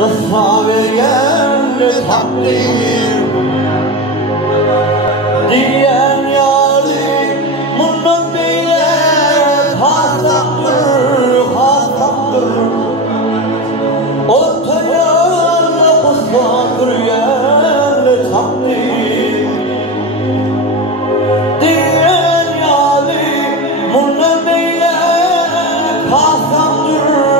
Rıza vergen takdir diyen yâri bundan bile hastaktır ortaya kusmaktır yen takdir diyen yâri bundan bile hastaktır